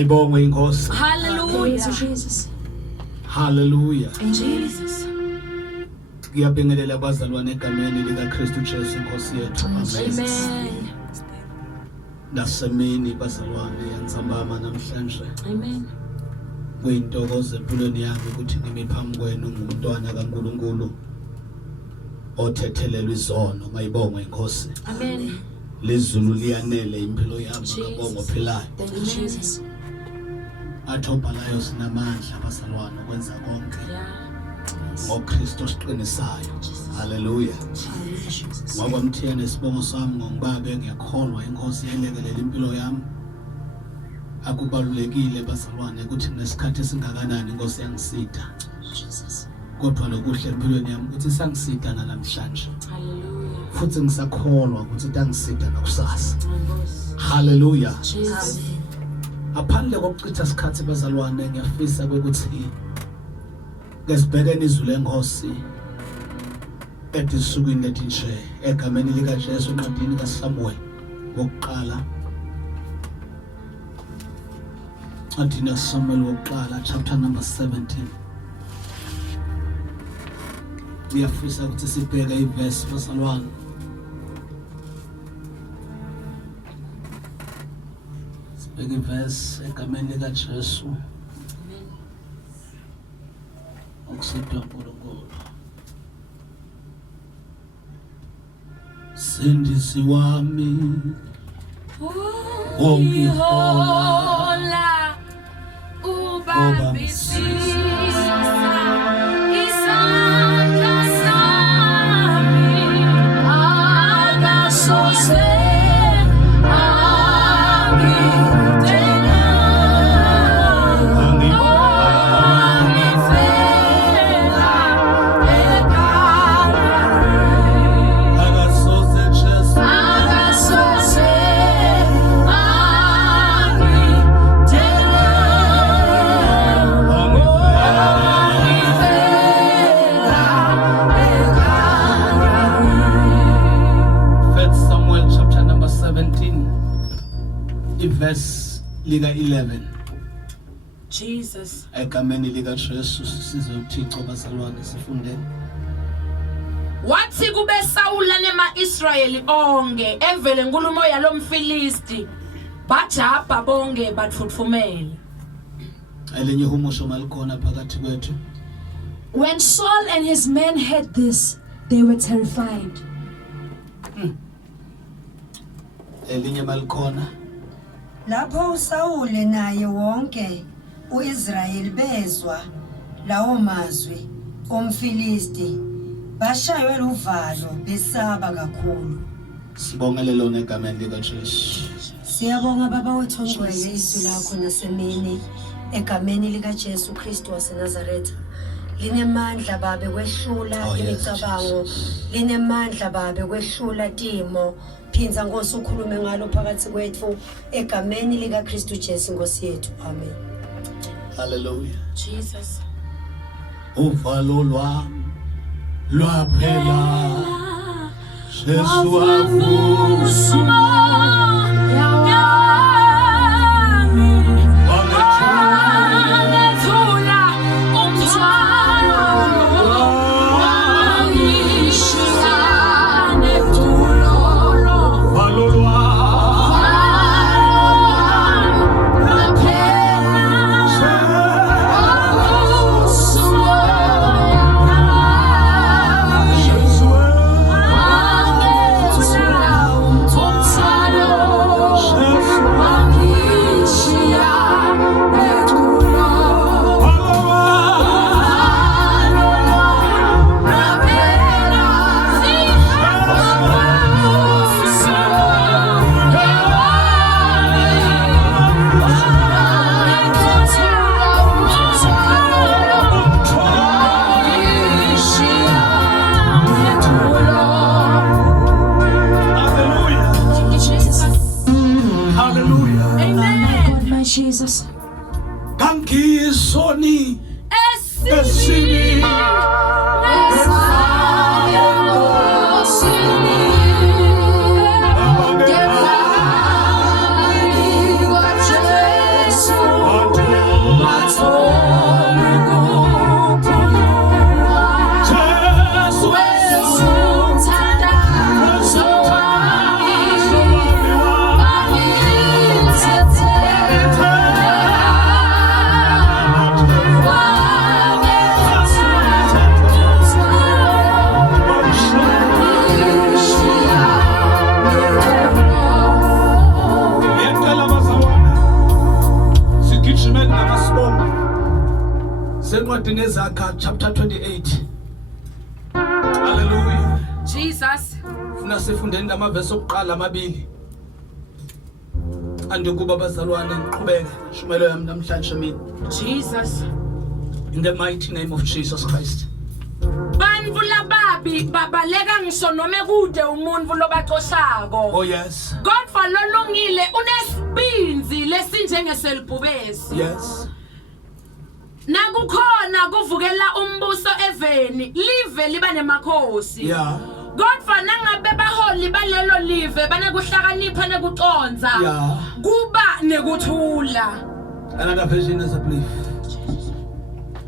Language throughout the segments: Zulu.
Ayibongwe inkosi. Hallelujah. Jesus. Hallelujah. Jesus. Ngiyabingelela abazalwane egameni lika Kristu Jesu inkosi yethu. Amen. Nasemini bazalwane yantsambama namhlanje. Amen. Kuyintokozo empilweni yami ukuthi ngime phambi kwenu ngumntwana kaNkulunkulu othethelelwa izono. Mayibongwe inkosi. Amen. Lezulu liyanele impilo yami ngabongo phelayo. Thank you, Jesus. Athobhalayo sinamandla abazalwane ukwenza konke ngoKristu osiqinisayo. Hallelujah. Ngoba mthiyene sibongo sami ngongibaba ngiyakholwa inkosi yelekelela impilo yami. Akubalulekile bazalwane ukuthi nesikhathi esingakanani inkosi yangisida. Jesus. Kodwa lokuhle empilweni yami ukuthi sangisida namhlanje. Hallelujah. Futhi ngisakholwa ukuthi tangisida nakusasa. Hallelujah. Jesus. Aphandle kokuchitha isikhathi bazalwane ngiyafisa ukuthi ngesibhekene izwi lenkosi edisukwini lethi nje egameni lika Jesu encwadini kaSamuel wokuqala Adina Samuel wokuqala chapter number 17. Ngiyafisa ukuthi sibheke iverse bazalwane sibheke iverse egameni lika Jesu okusidwa uNkulunkulu. Sindisi wami Ongihola ubambisisa isandla sami akasoze verse lika 11. Jesus. Egameni lika Jesu size uThixo bazalwane sifunde. Wathi kube Sawula nema-Israyeli onke evele nkulumo yalomfilisti bajabha bonke bathuthumela. Elinye uhumusho malikhona phakathi kwethu. When Saul and his men heard this, they were terrified. Elinye malikhona. Lapho uSawule naye wonke uIsrayeli bezwa lawo mazwi omfilisti bashaywe luvalo besaba kakhulu. Sibongele lona egameni lika Jesu. Siyabonga baba wethu ongcwele izwi lakho nasemini egameni lika Jesu Kristu waseNazaretha. Linemandla babe kwehlula imicabango, linemandla babe kwehlula timo. Phinza Nkosi ukhulume ngalo phakathi kwethu egameni lika Kristu Jesu Nkosi yethu. Amen. Hallelujah. Jesus. Uvalo lwami lwaphela Jesu wavusuma Oh, Hallelujah. Amen. God, my Jesus. Kangisoni Esibi. esibi. Sencwadini eZakha chapter 28. Hallelujah. Jesus. Funa sifundeni lamavesi okuqala amabili. Andikuba bazalwane ngiqhubeke shumelo yami namhlanje mina. Jesus. In the mighty name of Jesus Christ. Bantu lababi babaleka ngisho noma kude umuntu lobaxoshako. Oh yes. Kodwa lolungile unesibinzi lesinjenge selibhubesi. Yes. Nakukhona kuvukela umbuso eveni live liba nemakhosi. Yeah. Kodwa nangabe baholi balelo live banekuhlakanipha nekuconza. Yeah. Kuba nekuthula. Another version is a belief.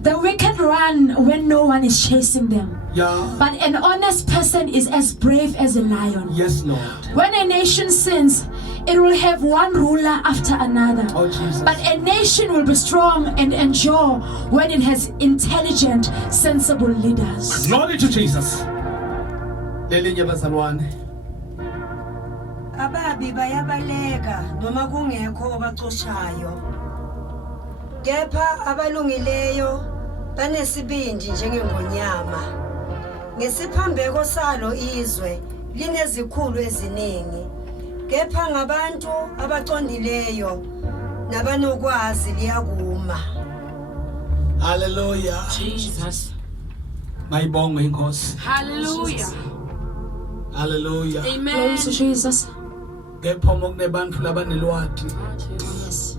The wicked run when no one is chasing them. Yeah. But an honest person is as brave as a lion. Yes, Lord. When a nation sins, it will have one ruler after another. Oh Jesus. But a nation will be strong and endure when it has intelligent, sensible leaders. Glory to Jesus. Lelinye bazalwane. Ababi bayabaleka noma kungekho obaxoshayo. Kepha abalungileyo banesibindi njengengonyama. Ngesiphambeko salo izwe linezikhulu eziningi. Kepha ngabantu abacondileyo nabanokwazi liyakuma. Hallelujah. Jesus. Mayibonge inkosi. Hallelujah. Hallelujah. Glory Amen. to Jesus. Kepha mokunebantu labanelwadi, Yes.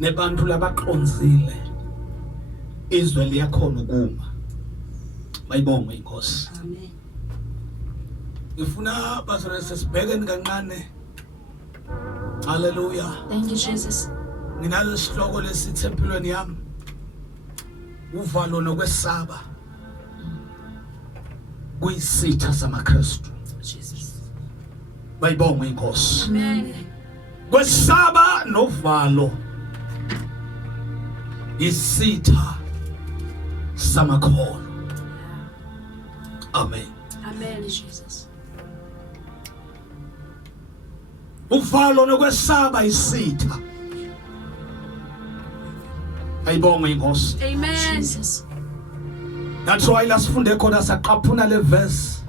nebantu labaqonzile. Izwe liyakhona ukuma. Mayibonge inkosi. Amen. Ngifuna bazalwane sesibhekeni kancane. Hallelujah. Thank you, Jesus. Nginalo isihloko lesithi empilweni yami. Uvalo nokwesaba. Kuyisitha samaKristu. Jesus. Bayibonge inkosi. Amen. Kwesaba novalo. Isitha samakholo. Amen. Amen. Jesus. Uvalo nokwesaba isitha. Bayibonge inkosi. Amen. Jesus. That's why lasifunde khona saqaphuna le verse.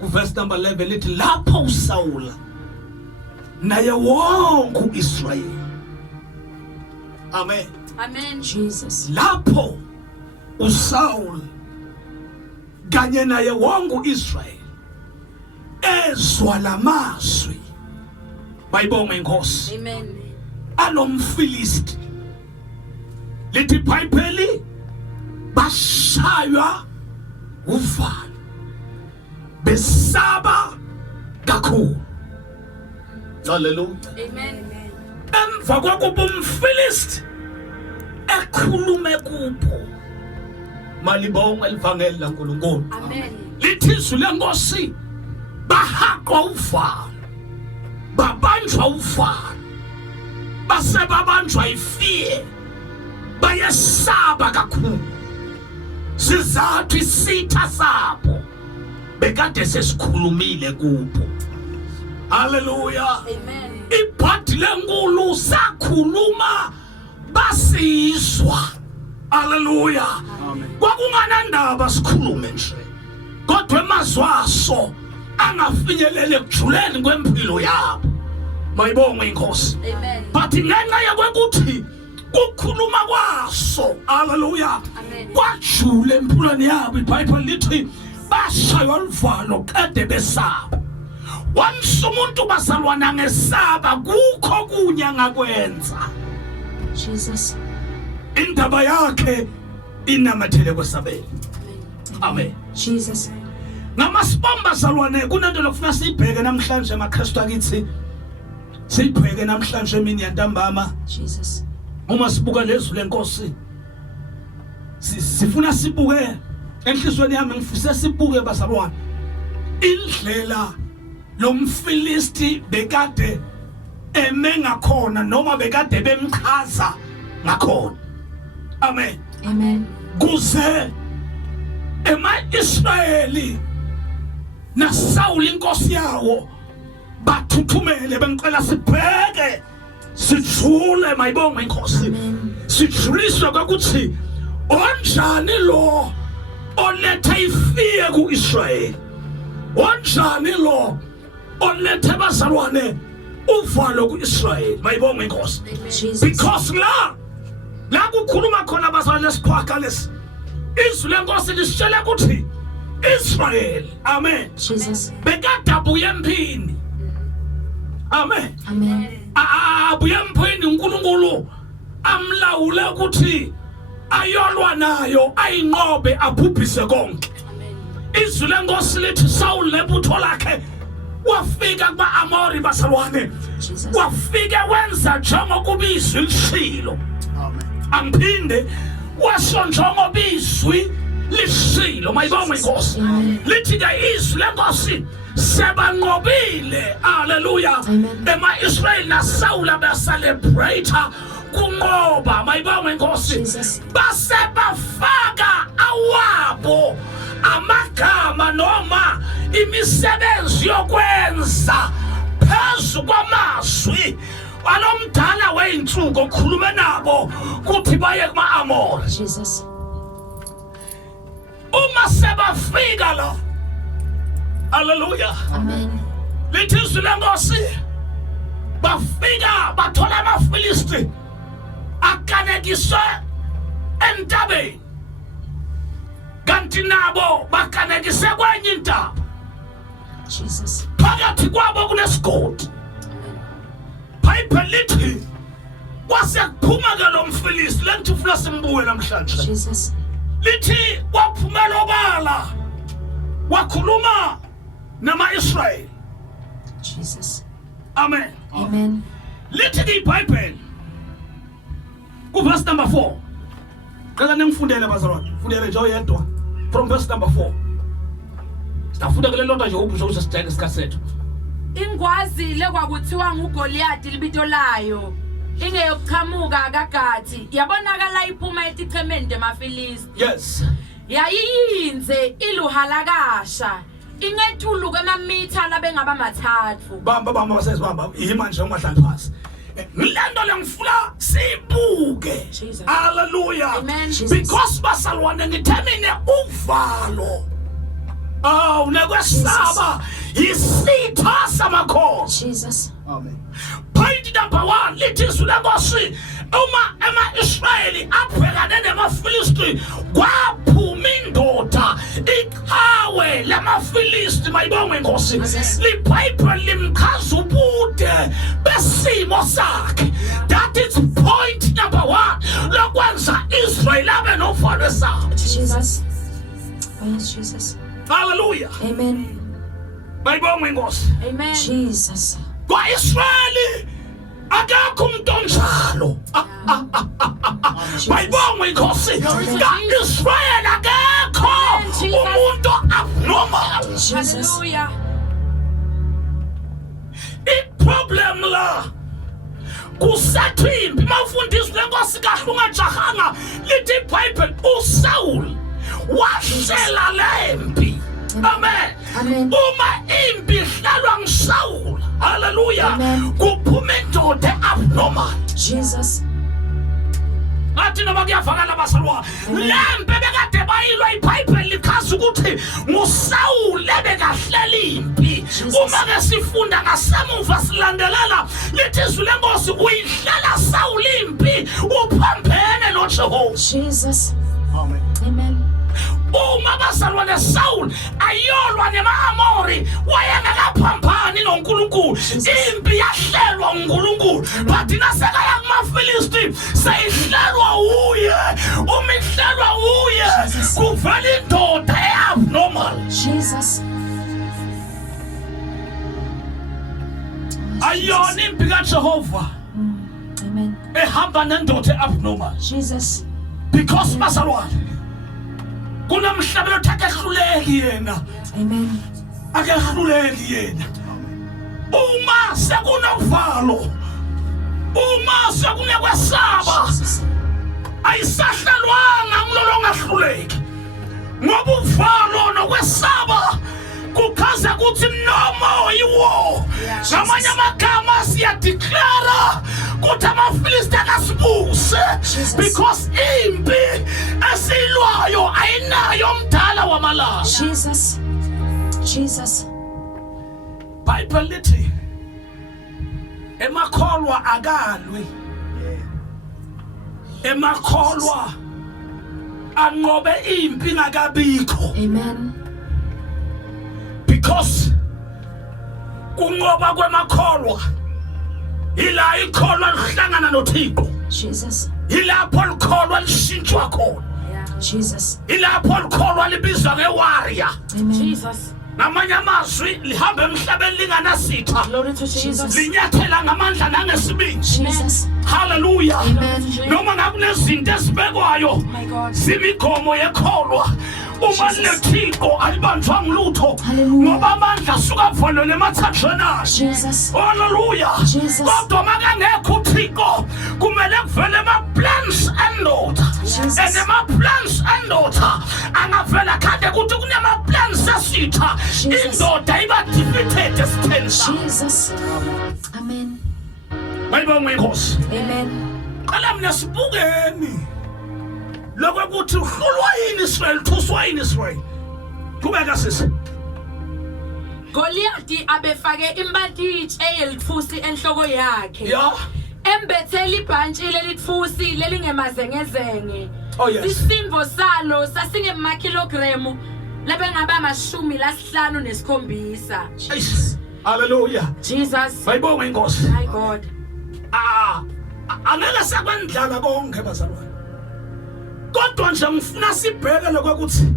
Ku verse number 11 lithi lapho uSawula naye wonke uIsrayeli. Amen. Amen. Jesus. Lapho uSawula kanye naye wonke uIsrayeli ezwa lamazwi. Bayibonge inkosi. Amen. Alomfilisti. Lithi iBhayibheli bashaywa uvalo besaba kakhulu. Hallelujah. Amen. Emva kokuba umfilisti ekhulume kupho malibonga elivangeli laNkulunkulu. Amen. Lithi izwi lenkosi bahaqwa uvalo, babanjwa uvalo, basebabanjwa ifear, bayesaba kakhulu. Sizathu isitha sabo bekade sesikhulumile kupho. Hallelujah. Amen. Ibhadi lenkulu sakhuluma basizwa. Hallelujah. Amen. Kwakunganandaba sikhulume nje. Kodwa emazwaso angafinyelele ekujuleni kwempilo yabo. Mayibonge inkosi. Amen. But ngenxa yokuthi ukukhuluma kwaso, hallelujah, Amen. kwajule empilweni yabo. iBhayibheli lithi bashaywa uvalo kade besaba. once umuntu bazalwana ngesaba kukho kunya ngakwenza Jesus. indaba yakhe inamathele kwesabela. Amen. Jesus. Ngamasibamba zalwane kunento lokufuna siyibheke namhlanje emaKristu akithi. Siyibheke namhlanje emini yantambama. Jesus. Uma sibuka lezwi lenkosi sifuna sibuke enhlizweni yami ngifisa sibuke bazalwane indlela lomfilisti bekade emengakhona noma bekade bemchaza ngakhona. Amen. Amen. Kuze ema-Israyeli naSawuli inkosi yawo bathuthumele bengicela sibheke sijule mayibonge inkosi sijuliswa ukuthi onjani lo oletha ifiye ku-Israyeli onjani lo oletha bazalwane uvalo ku-Israyeli mayibonge inkosi because la kukhuluma khona bazalwane lesiphaka lesi izwi lenkosi lisitshela ukuthi Israel, amen. Jesus. Bekade abuye empini. Amen. Amen. Abuye empini uNkulunkulu amlawule ukuthi ayolwa nayo ayinqobe abhubhise konke. Izwi lenkosi lithi Saul lebutho lakhe wafika kuba-Amori basalwane wafika wenza njengokuba izwi lishilo. Amen. Angiphinde washo njengoba izwi lishilo mayibonge inkosi lithi ke izwi lenkosi sebanqobile haleluya ema-Israyeli naSawuli abacelebrate kunqoba mayibonge inkosi base bafaka awabo amagama noma imisebenzi yokwenza phezu kwamazwi alomdala weyinsuku okhulume nabo kuthi baye kuma-Amori. Jesus. Uma sebafika la haleluya Amen. lithi izwi lenkosi bafika bathola amafilisti akanekiswe entabeni kanti nabo bakanekise kwenye intaba Jesus. phakathi kwabo kunesigodi iBhayibheli lithi kwase kuphuma ke lo mfilisti lenthi ufuna simbuke namhlanje Jesus. lithi waphumela obala wakhuluma nama-Israyeli. Jesus. Amen. Amen. Lithi ke iBhayibheli kuverse number 4 qala ningifundele bazalwane fundele nje oyedwa from verse number 4 sitafunda kule lonto nje ubusho sisiteke sikasethu ingwazile kwakuthiwa nguGoliathi libito layo ingeyokuqhamuka kaGathi yabonakala iphuma etichemeni emafilisti. yes Yayiyinze iluhalakasha ingetulu kwemamitha labengaba mathathu. bamba basezibamba yima nje ungahlali phansi ngilando lengifuna sibuke Jesus. hallelujah Amen. because basalwane ngithemine uvalo unekwesaba yisitha samakhosi. Jesus. Amen. Point number 1 lithi izwi lenkosi uma ema-Israyeli abhekane nemafilisti kwaphuma indoda iqhawe lamafilisti mayibonge inkosi liBhayibheli limchaza ubude besimo sakhe that is point number 1 lokwenza Israyeli abe novalo esabo. Jesus. Oh yes, Jesus. Hallelujah. Amen. Mayibonge inkosi. Amen. Jesus. Kwa-Israyeli akakho umuntu onjalo. Mayibonge inkosi. Ka-Israyeli akekho umuntu abnormal. Hallelujah. I-problem la kusathimbi mawufundiswa lenkosi kahle ungajahanga lithi iBhayibheli uSawuli wahlela lempi. Amen. Amen. Uma impi ihlalwa nguSawuli haleluya Amen. kuphuma indoda abnormal. Jesus. Athi noma kuyavakala basalwa lempe bekade bayilwa iBhayibheli lichaza ukuthi nguSawuli ebekahlela impi. Uma ke sifunda ngasemuva silandelela lithi izwi lenkosi uyihlela Sawuli impi uphambene noJehova. Jesus. Amen. Amen. uma bazalwane Saul ayolwa nema-Amori wayengakaphampani noNkulunkulu impi yahlelwa uNkulunkulu but nasekaya kumaFilisti seyihlelwa uye uma ihlelwa uye kuvela indoda e-abnormal. Jesus. ayona impi kaJehova Amen. ehamba nendoda e-abnormal Jesus. because bazalwane kunamhlabelo uthathe ehluleki yena. Amen. ake ehluleki yena uma sekunovalo uma sekunekwesaba Jesus. ayisahlelwanga ngilolonga hluleki ngoba uvalo nokwesaba kuchaza ukuthi no more iwo. Ngamanye amagama siyadeclare ukuthi amaFilisti akasibuse because impi esilwayo ayinayo umdala wamalanga. Jesus. Jesus. Bible lithi emakholwa akalwi, emakholwa anqobe impi ngakabikho. Amen. Because kunqoba kwemakholwa ila ikholwa lihlangana noThixo, Jesus. ilapho likholwa lishintshwa khona, Jesus. ilapho likholwa libizwa ngewarrior. Amen. Jesus. Ngamanye amazwi lihambe emhlabeni linganasitha, Glory to Jesus. linyathela ngamandla nangesibindi. Jesus. Hallelujah. Amen. Noma ngakunezinto ezibekwayo My God. zimigomo yekholwa uma lethixo alibanjwa ngilutho Hallelujah. ngoba amandla suka kuvalele emathanjeni akhe. Jesus. Hallelujah. Jesus. Kodwa makangekho uThixo kumele kuvele ama-plans endoda. Jesus. And ama-plans endoda angavela kade ukuthi kunama-plans esitha Jesus. indoda iba defeated esitheni sayo. Jesus. Amen. Bayibonge inkosi. Amen. Qala mina sibukeni lokuthi uhlulwa yini Israel, thuswa yini Israel. Qhubeka sisi. Goliathi abefake impantshi eyelitfusi enhloko yakhe. Yeah. Embethele ibhantshi lelitfusi lelingemazengezenge. Oh yes. Isimbo salo sasingemakilogramu labengaba 57. Eish. Hallelujah. Jesus. Bayibonge inkosi. My God. Angeke sakwendlala konke bazalwane. Kodwa nje ngifuna sibheke lokuthi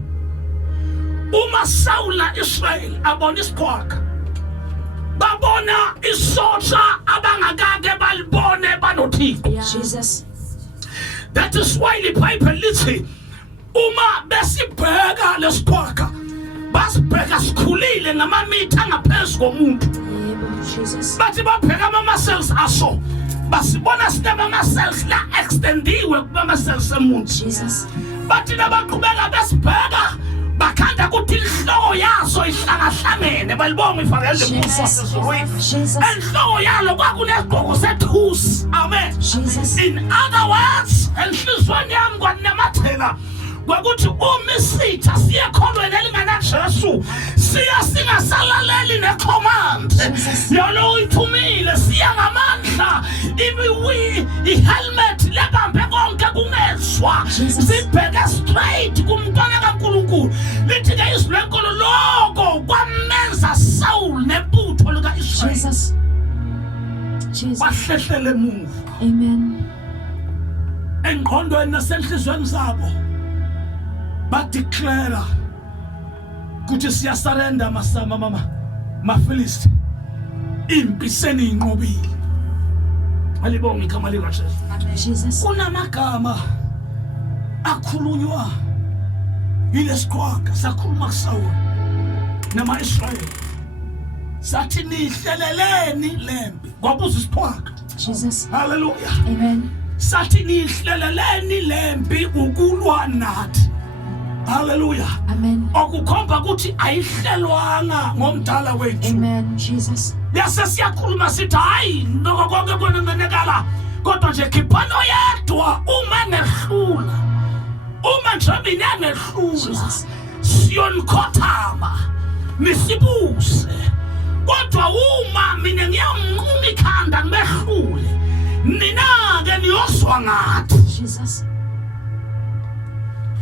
uma Saul Israel abona isiqhwaga, babona isotsha abangakake balibone banoThixo. Jesus. That is why the Bible lithi uma besibheka lesiqhwaga basibheka sikhulile ngamamitha ngaphezu komuntu. Jesus. Bathi babheka ama-muscles aso basibona sinama-muscles la extendiwe kuma-muscles emuntu. Jesus. Bathi nabaqhubeka besibheka bakhanda ukuthi inhloko yaso ihlangahlangene balibonga ifakele Jesus. Jesus. enhloko yalo kwakunesigqoko sethusi. Amen. Jesus. In other words, enhlizweni yami kwanamathela kwakuthi uma isitha siye ekholweni elinganaJesu siya singasalaleli necommand yalo uyithumile siya ngamandla i-helmet lebambe konke kungezwa sibheke straight kumntwana kaNkulunkulu. Lithi-ke izwi lenkolo loko kwamenza Saul nebutho lika-Israyeli Jesus. Jesus. bahlehlele emuva Amen. engqondweni nasenhlizweni zabo badeclare ukuthi siyasarenda maFilisti impi seniyinqobile. Alibonge igama likaJesu. Jesus. Kunamagama akhulunywa yilesiqhwaga sakhuluma kuSaul nama-Israyeli sathi nihleleleni lempi kwabuza isiqhwaga. Jesus. Hallelujah. Amen. Sathi nihleleleni lempi ukulwa nathi. Hallelujah. Amen. Okukhomba ukuthi ayihlelwanga ngomdala wethu. Amen. Jesus. Yase siyakhuluma sithi hayi noko konke kwenengenekala kodwa nje khiphano yedwa uma ngehlula. Uma nje mina ngehlula Jesus. siyonikhothama nisibuse. Kodwa uma mina ngiyamnquma ikhanda ngimehlule nina-ke niyozwa ngathi. Jesus.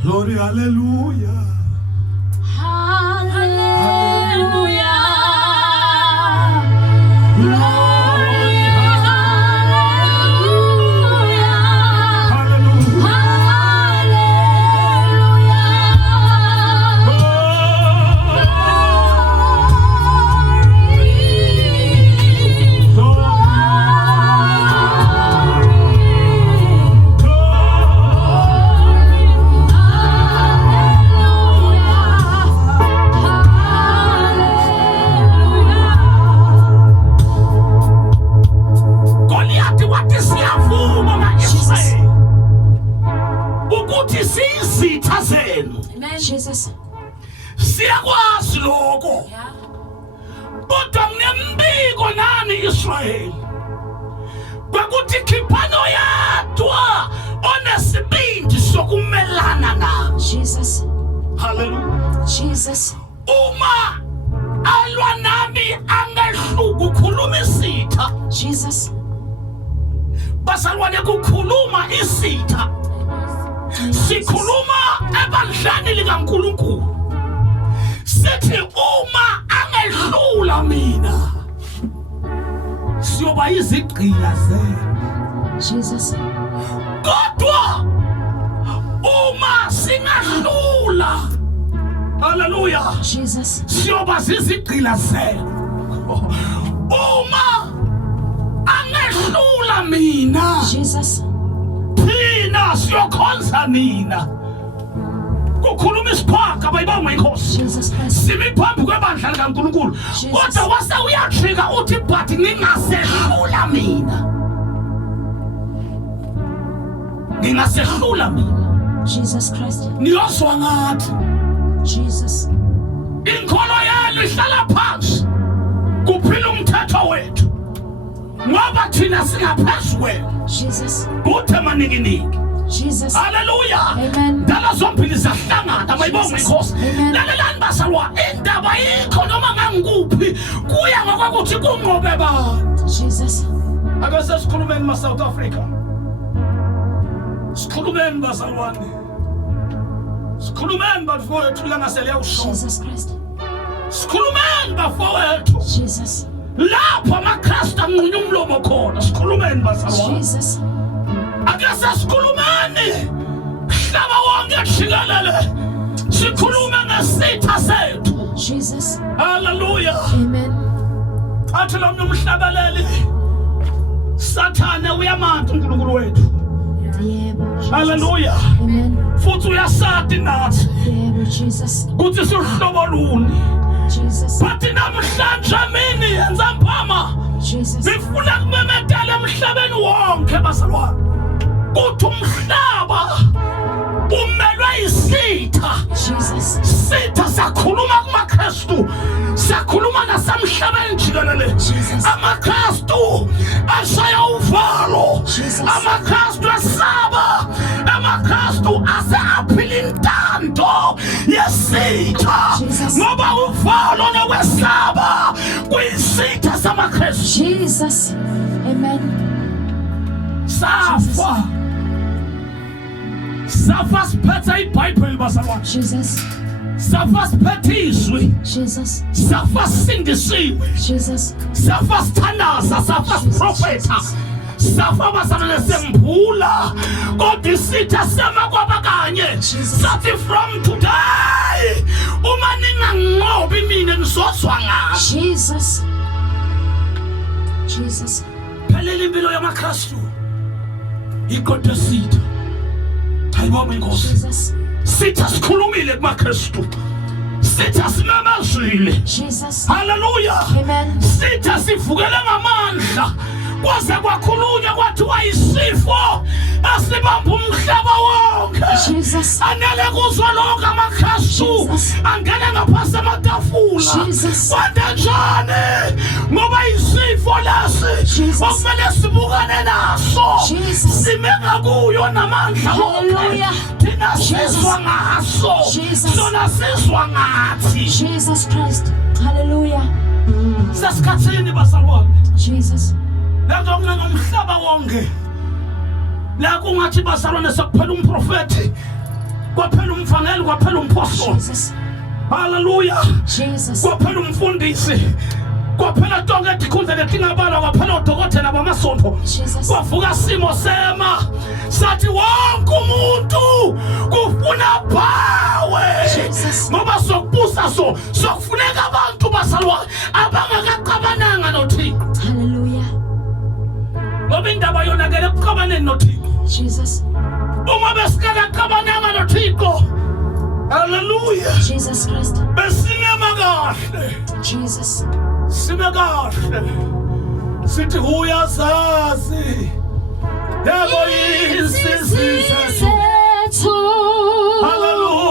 Glory, hallelujah. Jesus. Siyakwazi lokho. Kodwa kunembiko nani Israel. Kwakuthi khiphano yadwa onesibindi sokumelana nayo. Jesus. Hallelujah. Jesus. Uma alwa nami angehluka ukhuluma isitha. Jesus. Basalwane kukhuluma isitha. Sikhuluma ebandleni likaNkulunkulu. Sithi uma angehlula mina siyoba izigqila zenu. Jesus. Kodwa uma singahlula, hallelujah, Jesus. siyoba zizigqila zenu. Uma angehlula mina Jesus. thina siyokhonza nina. Kukhuluma isiphaka bayibonga inkosi. Jesus Christ. Simi phambi kwebandla likaNkulunkulu. Kodwa wase uyajika uthi but ngingasehlula mina. Ngingasehlula mina. Jesus Christ. Niyozwa ngathi Jesus. inkolo yenu ihlala phansi. Kuphila umthetho wethu. Ngoba thina singaphezulu. Jesus. Kuthe maninginiki. Jesus. Hallelujah. Amen. Dala zombili zahlangana bayibonga Jesus. inkosi. Amen. Lalelani basalwa indaba yikho noma ngangikuphi kuya ngokwakuthi kunqobe ba. Jesus. Ake sesikhulumeni ma South Africa. Sikhulumeni basalwane. Sikhulumeni bafowethu langasele yawusho. Jesus Christ. Sikhulumeni bafowethu. Jesus. Lapho amaKristu anqunya umlomo khona. Sikhulumeni basalwane. Jesus. Ake sesikhulumeni. Hlaba wonke jikelele. Sikhulume ngesitha sethu. Jesus. Hallelujah. Amen. Athi lo mhlabeleli. Sathane uyamandla uNkulunkulu wethu. Yebo, Jesus. Hallelujah. Amen. Futhi uyasati nathi. Yebo, Jesus. Kuthi sihlobo luni. Jesus. Bathi namhlanje mini yenza mphama. Jesus. Ngifuna kumemethela emhlabeni wonke basalwane. Kuthi umhlaba umelwe isitha. Jesus. Sitha sakhuluma kumaKristu. Sakhuluma nasemhlabeni jikelele. Jesus. AmaKristu ashaya uvalo. Jesus. AmaKristu asaba. AmaKristu asaphila intando yesitha. Jesus. Ngoba uvalo nokwesaba kuyisitha samaKristu. Jesus. Amen. Safa. Safa siphethe iBhayibheli basalwane. Jesus. Safa siphethe izwi. Jesus. Safa sindisiwe. Jesus. Safa sithandaza. Safa siprofetha. Safa basalwane semphula. Kodwa isitha sema kwaba kanye. Jesus. Sathi from today uma ninganqobi mina nizozwa ngazi. Jesus. Jesus. Phelela impilo yamaKristu. Ikodwa sitha. Hayibona inkosi. Jesus. Sitha sikhulumile kumaKristu. Sitha simemezile. Jesus. Hallelujah. Amen. Sitha sivukele ngamandla. Kwaze kwakhulunywa kwathiwa isifo asibamba umhlaba wonke. Jesus. Anele kuzwa lonke amaKristu. Jesus. Angene ngaphansi amatafula. Jesus. Kwanjani? Ngoba isifo lesi Jesus. okumele sibukane naso. Jesus. Simeka kuyo namandla wonke. Hallelujah. Thina Jesus. sizwa ngaso. Jesus. Sona sizwa ngathi. Jesus Christ. Hallelujah. Sesikhathini basalwane. Jesus. Lapho ngomhlaba wonke. La kungathi basalwane sekuphela umprofeti. Kwaphela umvangeli, kwaphela umpostoli. Jesus. Hallelujah. Jesus. Kwaphela umfundisi, kwaphela tonke etikhundla letingabala, kwaphela odokotela bamasonto. Kwavuka simo sema sathi wonke umuntu kufuna bawe ngoba sokubusa sokufuneka abantu basalwa abangakaxabananga noThixo. Hallelujah. Ngoba indaba yonakele ekuxabaneni noThixo. Jesus. Uma besikakaxabananga noThixo. Hallelujah. Jesus Christ. Besingema kahle. Jesus. Sime kahle. Sithi uyazazi. Yebo yisizathu. Hallelujah.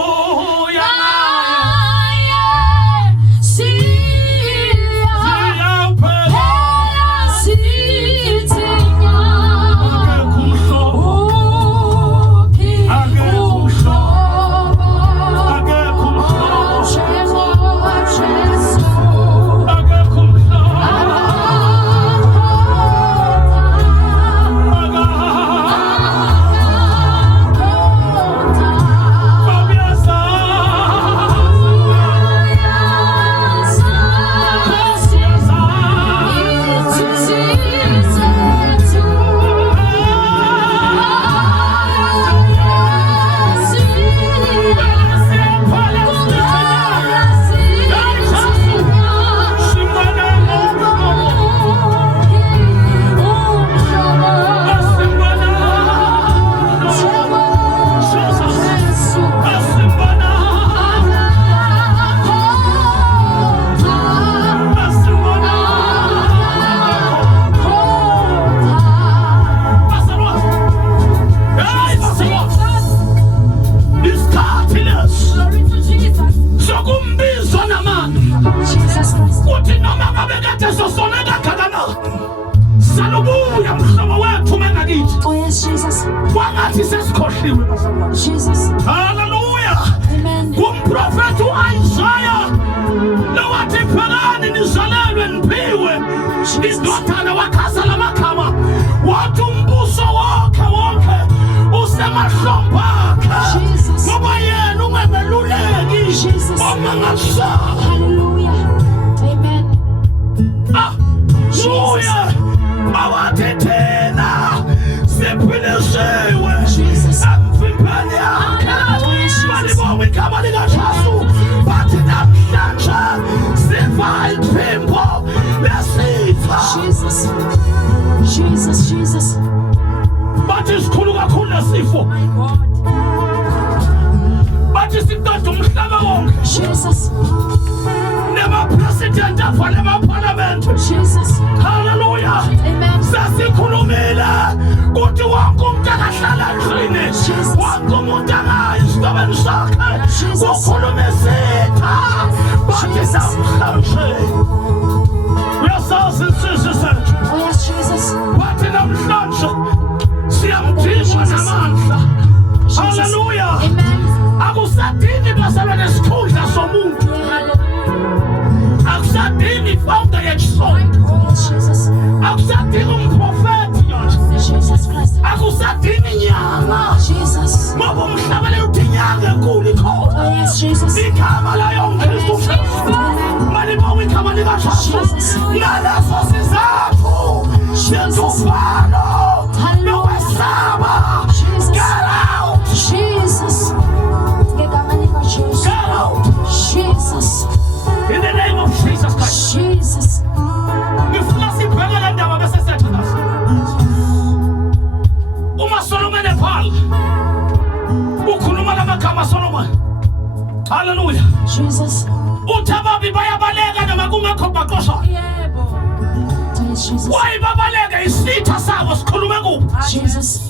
Oh yes, Jesus. Jesus. Hallelujah. Amen. Umprofetu Isaiah lowathi phakani nizalelwe niphiwe indodana wakazala amakhama wathi umbuso wonke usemahlombe akhe ngoba yena ungameluleki omangasa. Hallelujah. Amen. Uye awathi thina siphilisiwe emfimpeni yakhe balibonga igama likaJesu bathi namhlanje siva iphimbo lesitha. Jesus. Bathi sikhulu kakhulu lesifo, bathi siqeda umhlaba wonke. Jesus. Nema-president afa nema-parliament. Jesus. Hallelujah. Amen. Sasikhulumile kuthi wonke umuntu akahlala endlini, wonke umuntu angayi esitobeni sakhe kukhulume isitha. Bathi namhlanje uyasazi insizwe zethu. Oh yes, Jesus. Bathi namhlanje siyamdinga namandla. Hallelujah. Amen. Akusadingi basalwa nesikhundla somuntu, akusadingi ifounder yesonto, Oh Jesus. akusadingi umprofeti yonke, Jesus Christ. akusadingi inyanga Jesus. ngoba umhlaba leyo uthi inyanga enkulu ikhona. Oh yes, Jesus. Igama layo Kristu malibonga igama likaJesu ngaleso sizathu sethufano nokwesaba. Get out. Jesus. Get out. Jesus. In the name of Jesus Christ. Jesus. Ngifuna sibheke le ndaba bese sethu naso. Uma Solomon ephala ukhuluma lamagama Solomon. Hallelujah. Jesus. Uthi ababi bayabaleka noma kungekho baqoshana. Yes, Jesus. Wayibabaleka isitha sabo sikhulume kubo. Jesus.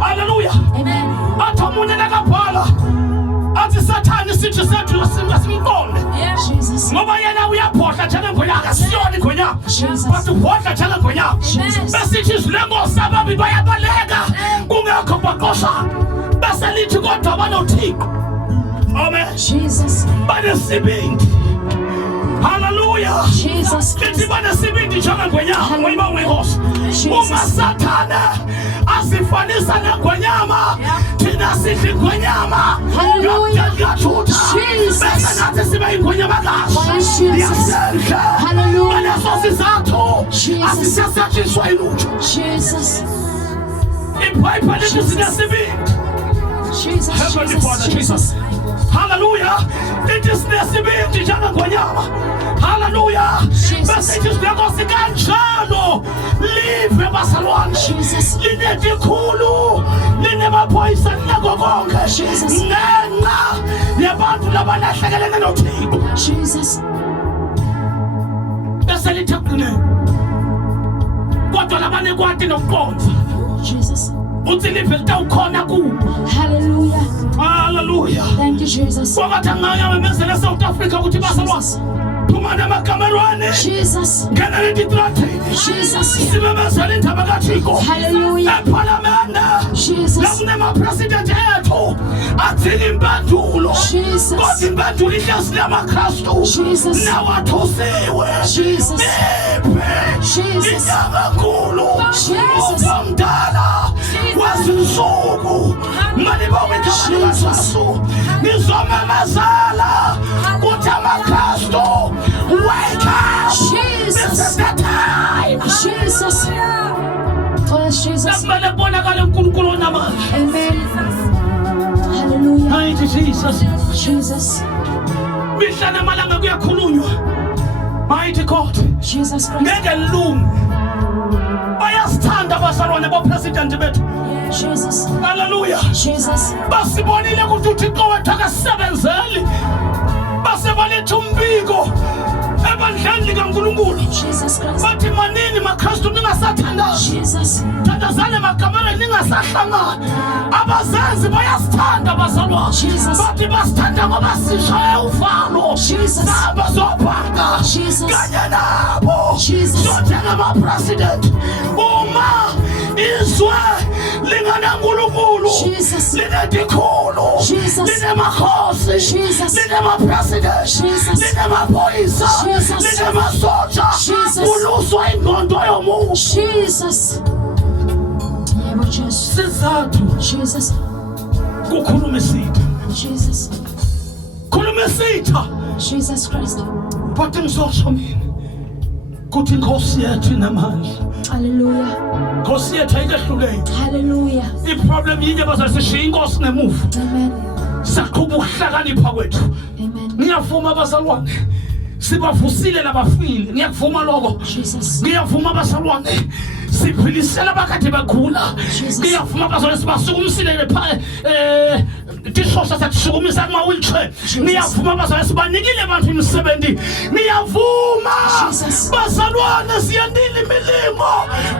Hallelujah. Amen. Athi omunye nakabhala athi Sathane isitho sethu simqonde Jesus. ngoba yena uyabhodla njengengonyaka, siyona ingonyaka Jesus. but ubhodla njengengonyaka. Jesus. Besithi izwi lenkosi ababi bayabaleka kungekho baqoshana, bese lithi kodwa banoThixo. Amen. Jesus. Banesibindi. Hallelujah. Jesus Lithi Christ. banesibindi njengengonyama ngoba ungekhosi. Jesus. Uma Sathane asifanisa nengonyama, thina thina sidla ingonyama Hallelujah. yathutha Jesus. bese nathi sibe ingonyama kahle Jesus. yasedla Hallelujah. baleso sizathu Jesus. asisasathiswa ilutho Jesus. iBhayibheli lithi sinesibindi Jesus. Heavenly Father Jesus. Jesus. Hallelujah. Lithi sinesibindi njengengonyama. Hallelujah. Jesus. Bese ithi sinenkosi kanjalo live bazalwane. Jesus. Linedikhulu linemaphoyisa linako konke Jesus. ngenxa yabantu labalahlekelene noThixo. Jesus. Bese lithi kuqine kodwa labane kwati nokuqonda Jesus. uthi live litawukhona kubo. Hallelujah. Hallelujah. Thank you, Jesus. Wakati ngaya memezele South Africa ukuthi bazalwane Jesus. phumana amakamerwane Jesus. ngena letitrateni Jesus. simemezele indaba kaThixo Hallelujah. ePhalamende Jesus. lakunemapresident ethu athini impendulo Jesus. kodwa impendulo ihlezi lamaKristu Jesus. nawathusiwe Jesus. iphe Jesus. inyanga nkulu Jesus. umdala wazinsuku malibonge igama likaJesu ngizomemezela ukuthi amaKristu wake up. Jesus. This is the time. Jesus. Oh, yes, Jesus. Kumele kubonakale uNkulunkulu onamandla. Amen. Hallelujah. Mighty Jesus. Jesus. Mihla namalanga kuyakhulunywa. Mighty God. Jesus Christ. Ngeke lungu. Bayasithanda abazalwane bopresident bethu. Jesus. Hallelujah. Jesus. Basibonile ukuthi uThixo wethu akasebenzeli. Basebaletha umbiko ebandleni likaNkulunkulu. Jesus Christ. Bathi manini maKristu ningasathandazi. Jesus. Thandazane makamela ningasahlangana. Abazenzi bayasithanda abazalwane. Jesus. Bathi basithanda ngoba sishaya uvalo. Jesus. Sihamba sobhaka. Jesus. Kanye nabo. Jesus. Njengama-president uma izwe linganaNkulunkulu Jesus. linedikhulu Jesus. linemakhosi Jesus. linema-president Jesus. linemaphoyisa Jesus. linemasotsha Jesus. kuluswa ingqondo yomuntu Jesus. Yebo Jesu. sizathu Jesus. kukhuluma isitha Jesus. khuluma isitha Jesus Christ. bathi ngizosho mina kuthi inkosi yethu inamandla Hallelujah. inkosi yethu ayikehluleki Hallelujah. iproblem yinye bazasishiya inkosi ngemuva Amen. saqhuba ukuhlakanipha kwethu Amen. ngiyavuma abazalwane sibavusile labafile ngiyakuvuma lokho Jesus. ngiyavuma abazalwane siphilisela abakade bagula Jesus. ngiyavuma abazalwane sibasukumisile tishosa satishukumisa kuma-wheelchair Jesus. ngiyavuma abazalwane sibanikile abantu imisebenzi ngiyavuma Jesus. bazalwane siyandile imilingo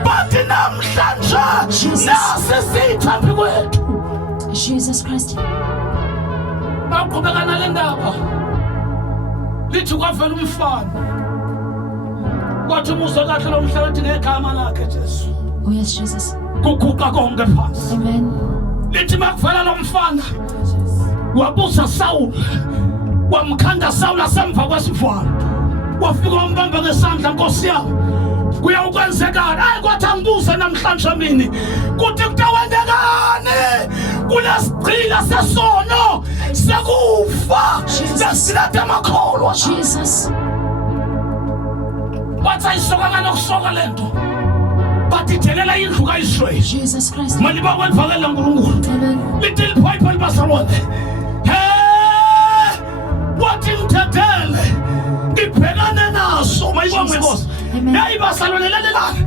bathi namhlanje Jesus. nasisithambi kwethu Jesus Christ. baqhubeka nale ndaba lithi kwavela umfana kwathi umuso kahle lo mhlabathi ngegama lakhe Jesu Oh yes, Jesus. kuguqa konke phansi Amen. lithi makuvela lo mfana wabusa Saul wamkhanda Saul asemva kwesivalo wafika wambamba ngesandla Nkosi yami kuyawukwenzekana hayi kwathi angibuze namhlanje mina kuthi kutawendekani kulesigcila sesono sekufa sesilatha amakholwa Jesus. wathi ayisoka nokusoka lento bathi delela indlu kaIsrael Jesus Christ. mali bakwelivakela uNkulunkulu Amen. lithi iBhayibheli bazalwane wathi ngithathele ngibhekane naso mayibonge Nkosi Amen. yayi bazalwane lalelana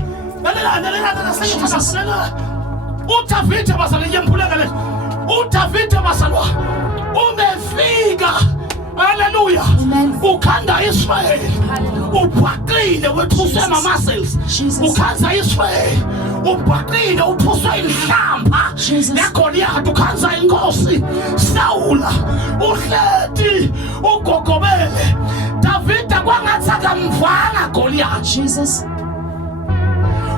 uDavide bazalwane yemphuleka le uDavide bazalwane umefika haleluya Amen. ukhanda Israel ubhaqile wethuswe ama-muscles Jesus. ukhanza Israel ubhaqile uthuswe inhlamba Jesus. neGoliath ukhanza inkosi Sawula uhleti ugogobele Davida kwangathi akamvanga Goliath Jesus.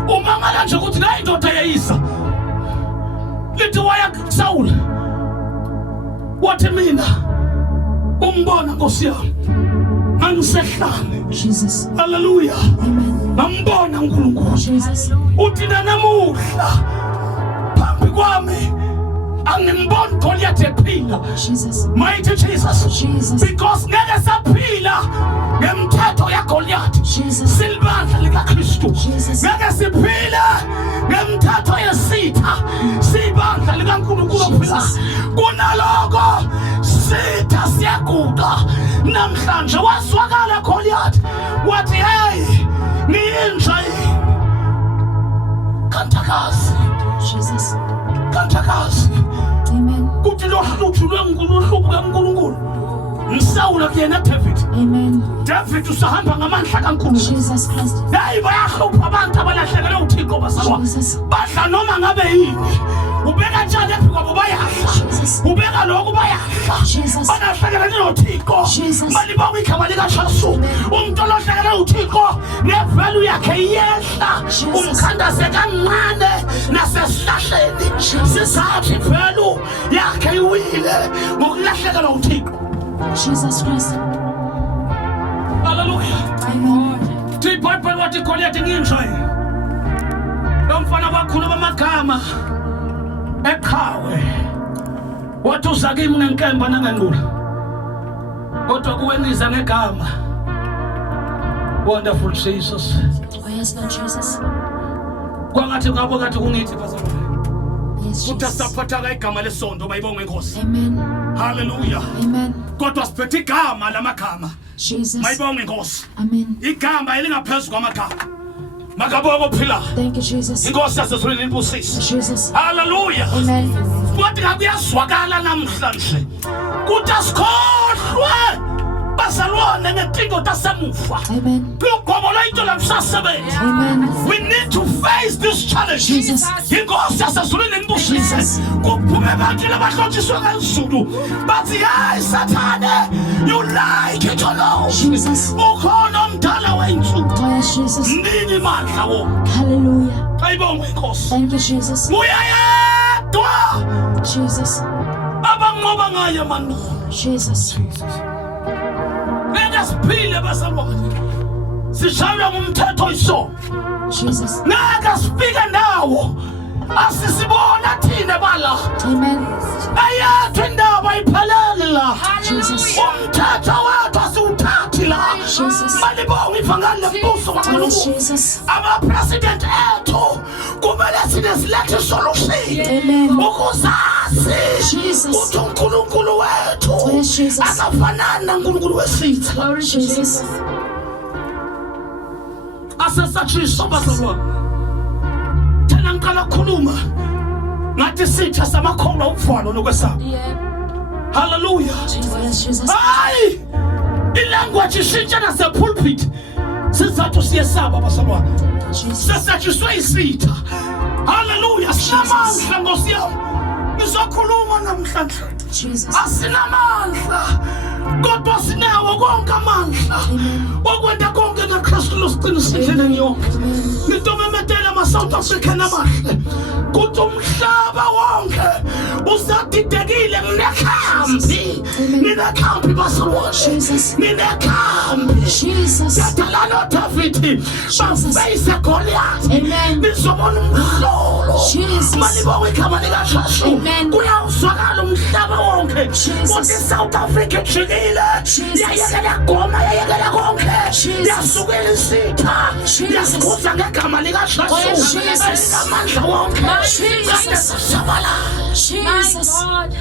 umangala nje ukuthi nayi indoda yayisa lithi waya Sawula wathi mina umbona Nkosi yami angisehlane Jesus. haleluya Amen. ngambona uNkulunkulu Jesus. uthi namuhla phambi kwami Angimboni Goliath ephila. Jesus. Mighty Jesus. Jesus. Because ngeke saphila ngemthetho yaGoliath. Jesus. Silibandla likaKristu. Jesus. Ngeke siphile ngemthetho yesitha. Sibandla likaNkulunkulu ophila. Kunaloko sitha siyaguqa. Namhlanje waswakala Goliath. Wathi hey, niyinja yini? Kantakazi. Jesus. Kantakazi. Amen. Kuthi lo hluthu lwenkulunkulu kaNkulunkulu. Msawula kuyena David. Amen. David usahamba ngamandla kaNkulunkulu. Jesus Christ. Hayi bayahlupha abantu abalahlekelwe uThixo basalwa. Jesus. Badla noma ngabe yini. Ubeka njani ephi kwabo bayahla. Jesus. Ubeka lokhu bayahla. Jesus. Balahlekelwe noThixo. Jesus. Malibawa igama likaJesu. Umuntu olahlekelwe uThixo nevalue yakhe iyehla. Jesus. Umkhandaze kancane nasesihlahleni. Sisathi value yakhe iwile ngokulahlekelwa uThixo. Jesus Christ. Hallelujah. Amen. Ibhayibheli wathi Goliath nginja. Lo mfana wakhuluma amagama eqhawe. Wathi uza kimi ngenkemba nangendula. Kodwa kuwe niza ngegama. Wonderful Jesus. Oh yes, Lord Jesus. Kwangathi ngabo kathi kungithi bazalwane. Yes, Kuthi Jesus. saphatha igama lesonto bayibonga inkosi. Amen. Hallelujah. Amen. Kodwa siphethe igama lamagama. Jesus. Bayibonga inkosi. Amen. Igama elingaphezulu kwamagama. Makabonga uphila. Thank you, Jesus. Inkosi yasezulwini inbusisi. Jesus. Hallelujah. Amen. Kodwa kuyazwakala namhlanje. Kuthi asikhohlwe bazalwane ngetinto tasemuva. Amen. Kuyogobola into lamsasebenzi. Amen. We need to face this challenge. Jesus. Inkosi yasezulwini inbusisi. Kuphume abantu labahlotshiswe ngezulu. Bathi hayi Sathane, you like it or no? Jesus. Ukhona omdala wensuku. Oh yes, Jesus. Nini mandla wo. Hallelujah. Ayibonge inkosi. Thank you, Jesus. Uyayedwa Jesus. abanqoba ngaye manu. Jesus. Ngeke siphile bazalwane. Sishaywa ngumthetho iso. Jesus. Ngeke sifike ndawo asisibona thina bala. Amen. Ayethu indaba iphelele la. Jesus. Umthetho wethu asiwuthathi la. Jesus. Malibonga ivangeli lembuso Oh yes, kaNkulunkulu. Jesus. Ama-president ethu kumele silethe isolution. Amen. Ukuzazi Jesus. ukuthi uNkulunkulu wethu Yes, Jesus. akafanani naNkulunkulu wesitha. Glory to Jesus. Jesus. Asesatshiswa bazalwane. Thina ngiqala ukukhuluma ngathi sitha samakholwa ukuvalo nokwesaba. Yeah. Hallelujah. Oh yes, Jesus. Hayi ilanguage ishintsha nasepulpit. Sizathu siyesaba bazalwane. Jesus. Sesatshiswe isitha. Hallelujah. Sinamandla Nkosi yami. Ngizokhuluma namhlanje. Jesus. Asinamandla kodwa sinawo konke amandla okwenza konke ngeKristu losiqinisile yonke. Ngitomemetela ama-South African amahle kuthi umhlaba wonke usadidekile nginekhambi. Ninekhambi bazalwane. Jesus. Ninekhambi. Jesus. Yadala noDavid bafeyise Goliath. Amen. Nizobona umhlolo. Jesus. Malibonga igama likaJesu. Amen. Kuyawuzwakala umhlaba wonke. Jesus. Kuthi South Africa ijikile. Jesus. Yayekela goma, yayekela konke. Jesus. Yasukela isitha. Jesus. Yasikhutha ngegama likaJesu. Oh, Jesus. Elinamandla wonke. Jesus. Kade sishabalala. My Jesus. God.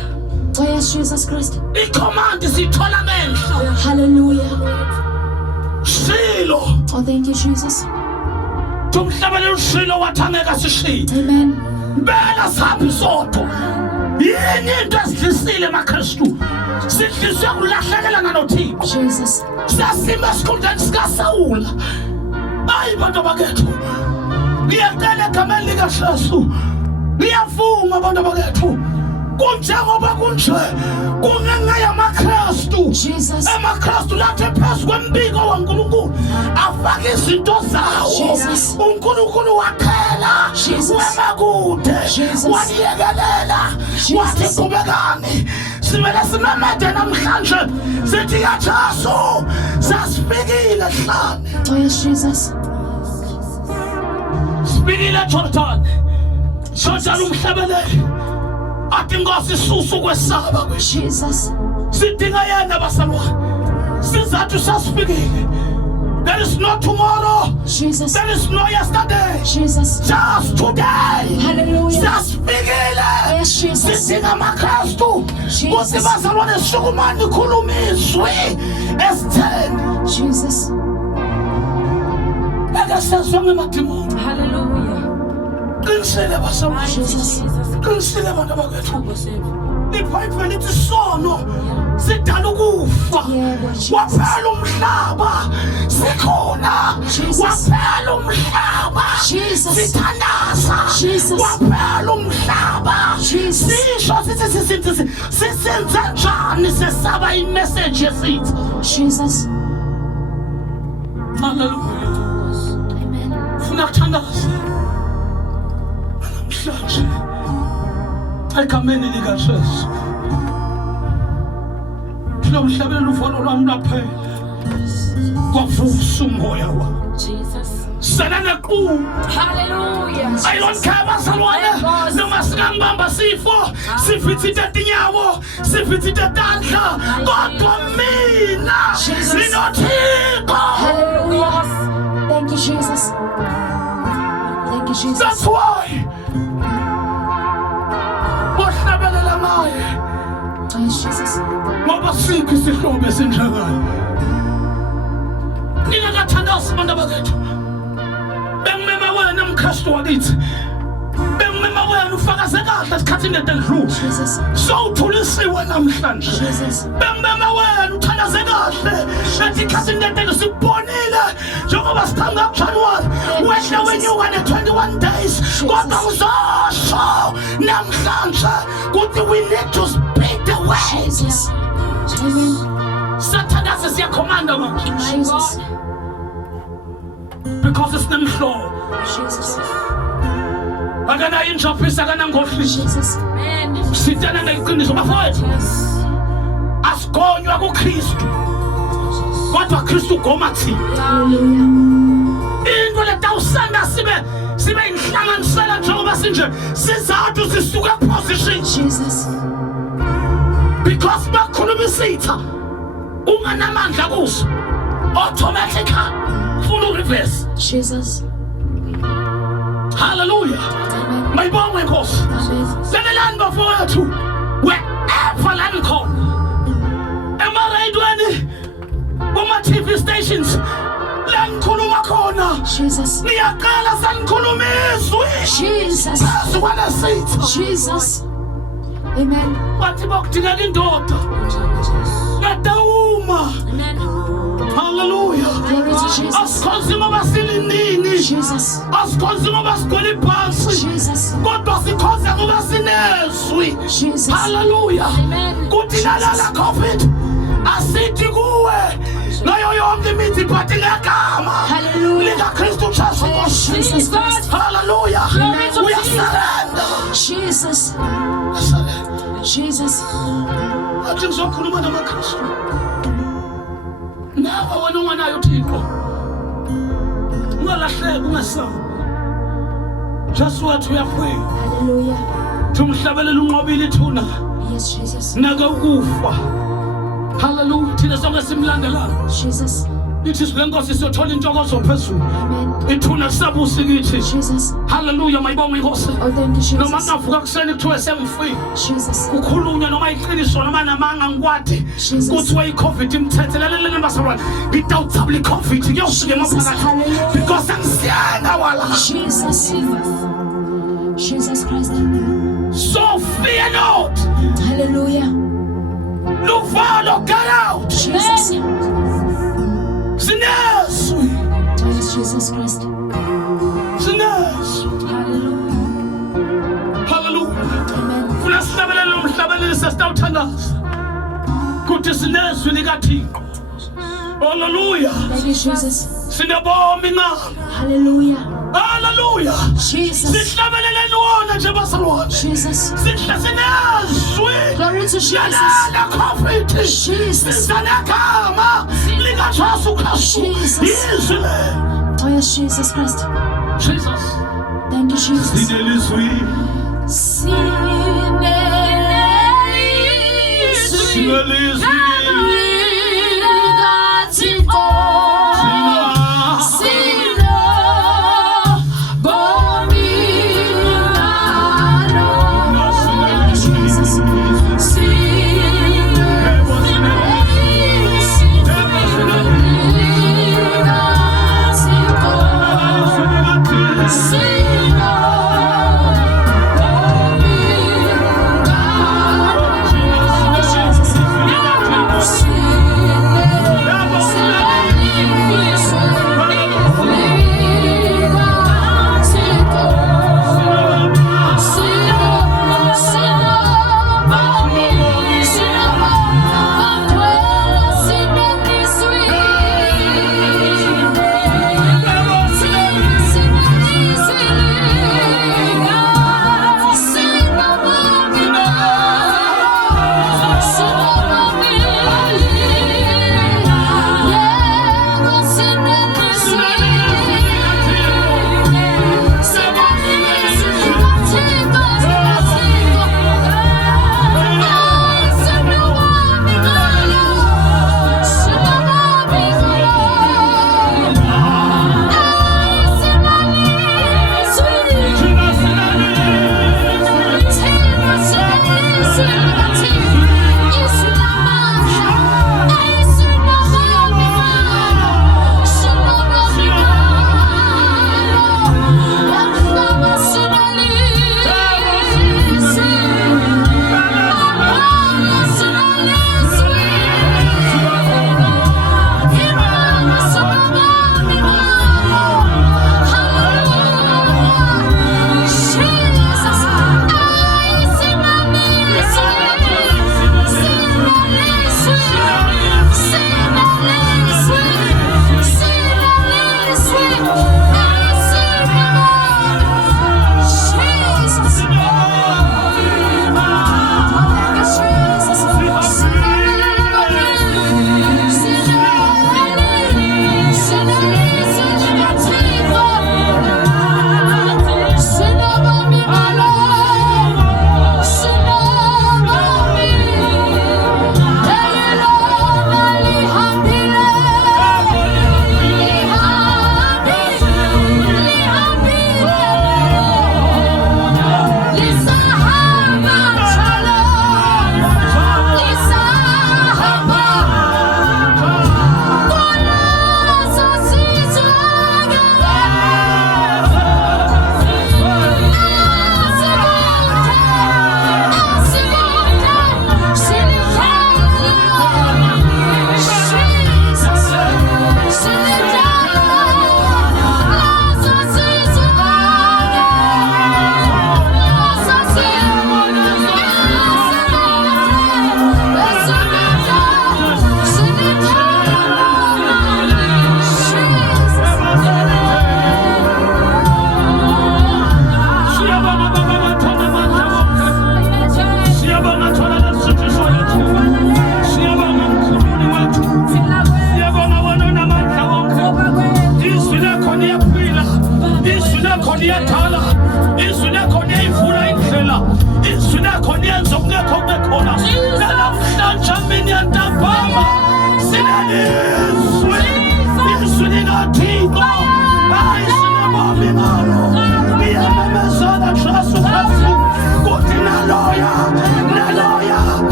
Oh yes, Jesus Christ. Icommand sithola amehlo. Hallelujah. Shilo. Oh, thank you, Jesus. Tumhlabele ushilo wathangeka sishiye. Amen. Bela sapi sodwa. Yini into esidlisile maKristu. Sidliswe kulahlekela nganoThixo. Jesus. Sasima esikhundleni sikaSawula. Hayi bantu bakethu. Ngiyacela egameni likaJesu. Ngiyavuma bantu bakethu. Kunjengoba kunje kungenxa yamaKristu. Jesus. AmaKristu lathi phezu kwembiko waNkulunkulu afake izinto zawo. Jesus. uNkulunkulu wakhela Jesus. wemakude Jesus. waniyekelela Jesus. wathi qhubekani. Simele simemede namhlanje sithi kaJesu sasifikile hlane. Oh yes, Jesus. Sifikile Jordan. Jordan umhlabeleli. athi Nkosi susu kwesaba kwethu Jesus. sidinga yena bazalwane sizathu sasifikile. There is no tomorrow. Jesus. There is no yesterday. Jesus. Just today. Hallelujah. Sasifikile. Yes, Jesus. Sidinga amaKristu Jesus. kuthi bazalwane sukumani khulumizwe esitheni. Jesus. Ake sezwe ngemadimoni. Hallelujah. Qinisile bazalwane. Jesus. Qinisile abantu bakwethu. Nkosi. iBhayibheli lithi sono sidala ukufa. Yebo, Jesus. Waphela umhlaba sikhona. Jesus. Waphela umhlaba Jesus. sithandaza. Jesus. Waphela umhlaba Jesus. sisho sithi sisenza njani sesaba imessage yesithi. Jesus. Hallelujah. Amen. Funa kuthandaza namhlanje egameni likaJesu. Lomhlabeni uvalo lwami lwaphela kwavusa umoya wami Jesus. sala nequlu. Hallelujah. I don't care bazalwane noma singangibamba sifo sifithite tinyawo sifithite tandla kodwa mina Jesus. nginothixo. Hallelujah. Thank you, Jesus. Thank you, Jesus. That's why wahlabelela ngaye Yes, Jesus. ngoba sikho isihlobo esinjengalo. Ningakathandazi abantu bakethu bengimema wena mKristu wakithi bengimema wena ufakaze kahle esikhathini edendlule Jesus. sowuthulisiwe namhlanje. Jesus. Bengimema wena uthalaze kahle esikhathini edendlule sikubonile njengoba sikhanga kuJanuwari wena wenyuka ne-21 days kodwa ngizosho namhlanje ukuthi we need to speak the word. Jesus. Amen. Sathandaze siyakhomanda manje Jesus. because sinemhlobo Jesus. akanayo injophisi akanangohlisi Jesus. Amen. sitana ngeqiniso bafowethu Yes. asigonywa kuKristu kodwa Kristu goma thina. Hallelujah. Into letawusanda sibe inhlanganisela njengoba sinje sizathu sisuka position Jesus. because bakhuluma isitha unganamandla kuso automatically full reverse. Jesus. Hallelujah. Amen. Mayibongwe Nkosi. Amen. Levelani bafowethu wherever la nikhona emarayidweni kuma-TV stations la ngikhuluma khona Jesus. ngiyaqala sanikhuluma izwi Jesus. phezu kwalesitha Jesus. Amen. bathi bakudingeka indoda yadawuma. Amen. Hallelujah. Glory to Jesus. asikhonzi ngoba silinini Jesus. asikhonzi ngoba sigcwele iphansi Jesus. kodwa sikhonza ngoba sinezwi. Jesus. Hallelujah. Amen. Kuthi lalala COVID asithi kuwe nayo yonke imithi iphathi ngegama Hallelujah. likaKristu Jesu Nkosi. Jesus Christ. Hallelujah. Glory to Uyasurrender. Jesus. Surrender. Jesus. Athi ngizokhuluma namaKristu nawe wena unganayo Thixo ungalahleki ungesabi just wathi uyafika Hallelujah. umhlabelela unqobile ithuna Yes, Jesus. nake ukufa. Hallelujah. Thina sonke simlandelayo Jesus. ithi sizwe Nkosi siyothola intokozo phezulu Amen. ithuna kusabusi kithi. Jesus. Hallelujah. Mayibonge Nkosi Oh, thank you, noma Jesus. ngavuka kuseni kuthiwe semfile Jesus. kukhulunywa noma iqiniso noma namanga ngikwade Jesus. kuthiwa iCovid imthethe lalela basalwane ngidawuthable iCovid ngiyofika Jesus. emaphakathi Hallelujah. because angisiyanga wala. Jesus. Jesus Christ. So fear not. Hallelujah. Luvalo get out. Jesus. Sinezwi. Yes, Jesus Christ. Sinezwi. Hallelujah. Amen. Funa sihlabelele umhlabeleli sesitawuthandaza kuthi sinezwi likaThixo. Hallelujah. Thank you, Jesus. Sinebombi na. Hallelujah. Hallelujah. Jesus. Sihlabeleleni wona nje basalwane. Jesus. Sihle sinezwi. Glory to Jesus. Yalala COVID. Jesus. Sinegama likaJesu Kristu. Jesus. Izwi le. Oh, yes, Jesus Christ. Jesus. Thank you, Jesus. Sinelizwi. Sine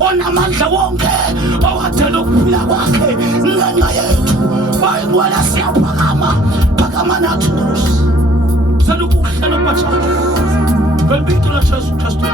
Onamandla wonke owathela ukuphila kwakhe ngenxa yethu bayibona siyaphakamisa phakama nathi Nkosi. Selukuhle nokubathanda. Welibito la Jesu Kristu.